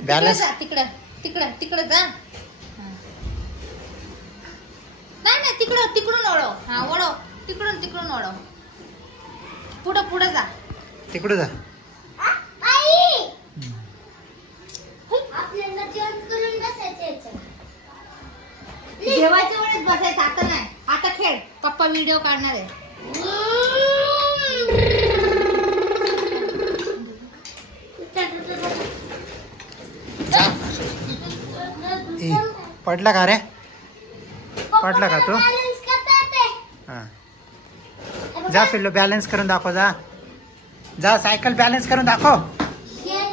Balance जा तिकडं तिकडं तिकडं जा. हा. नाही नाही तिकडं तिकडून ओढव हा ओढव तिकडून तिकडून ओढव पुढं पुढं जा. तिकडे जा. जेवायच्या वेळेस बसायचं आता नाही. आता खेळ. पप्पा व्हिडिओ काढणार आहे. ए, पडला का रे? पडला का तू. हा. जा पिल्लू बॅलन्स करून दाखव जा. जा सायकल बॅलन्स करून दाखव. है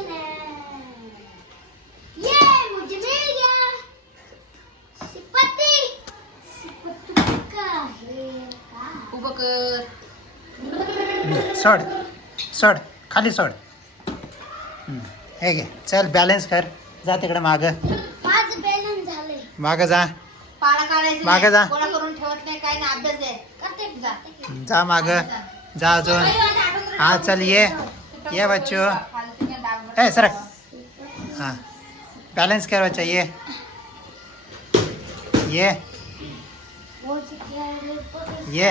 सोड सोड खाली सोड. हम्म, हे घे चल बॅलन्स कर. जा तिकडे माग. माग जा. पाळा काढायचं मागं जा. नाही. गोळा करून ठेवत नाही काय नाही अभ्यास आहे करते जा? जा माग. जा. अजून. हा चल ये. ये बच्चू. ए सरक. हाँ. बैलेंस कर बच्चा ये. ये. वो जितना है, ये.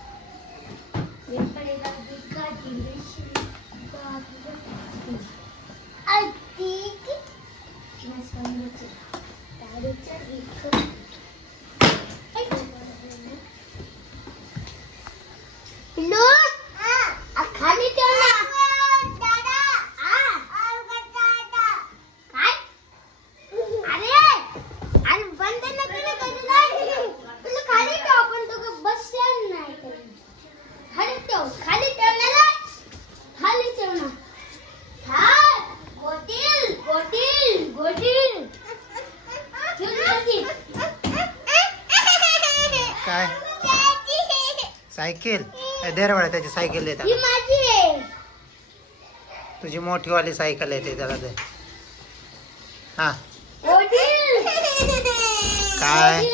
काय? सायकल? दे रे बाळा त्याची सायकल देतात ही आहे. तुझी मोठीवाली सायकल येते त्याला दे. हा. काय?